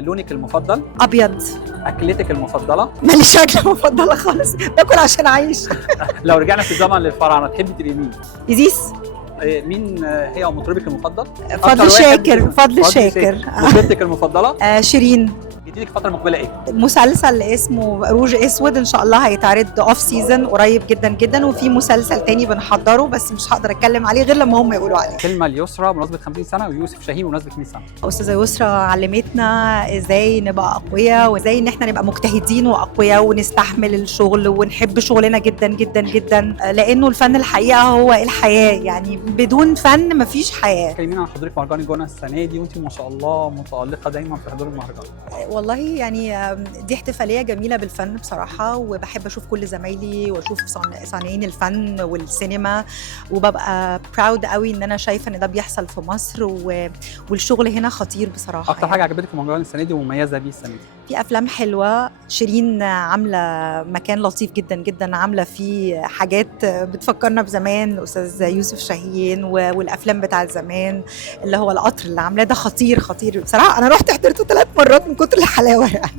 لونك المفضل؟ ابيض. اكلتك المفضله؟ ماليش اكله مفضله خالص، باكل عشان اعيش. لو رجعنا في الزمن للفراعنه تحبي تبقي مين؟ إيزيس. مين هي مطربك المفضل؟ فضل شاكر. فضل شاكر. مطربتك المفضله؟ شيرين. جديدك الفتره المقبله ايه؟ مسلسل اسمه روج اسود ان شاء الله هيتعرض اوف سيزون قريب جدا جدا، وفي مسلسل تاني بنحضره بس مش هقدر اتكلم عليه غير لما هم يقولوا عليه. كلمه ليسرى بمناسبه 50 سنه ويوسف شاهين بمناسبه 100 سنه. استاذه يسرى علمتنا ازاي نبقى اقوياء، وازاي ان احنا نبقى مجتهدين واقوياء ونستحمل الشغل ونحب شغلنا جدا جدا جدا، لانه الفن الحقيقه هو الحياه، يعني بدون فن مفيش حياه. كلمينا عن حضورك مهرجان الجونه السنه دي وانت ما شاء الله متالقه دايما في حضور المهرجان. والله يعني دي احتفاليه جميله بالفن بصراحه، وبحب اشوف كل زمايلي واشوف صانعين الفن والسينما، وببقى براود قوي ان انا شايفه ان ده بيحصل في مصر، والشغل هنا خطير بصراحه. اكتر حاجه عجبتك في المهرجان السنه دي ومميزه بيه السنه دي؟ في افلام حلوه، شيرين عامله مكان لطيف جدا جدا، عامله فيه حاجات بتفكرنا بزمان، الاستاذ يوسف شاهين والافلام بتاعت زمان اللي هو القطر اللي عاملاه ده خطير خطير بصراحه. انا رحت حضرته 3 مرات من كتر الحلاوه يعني.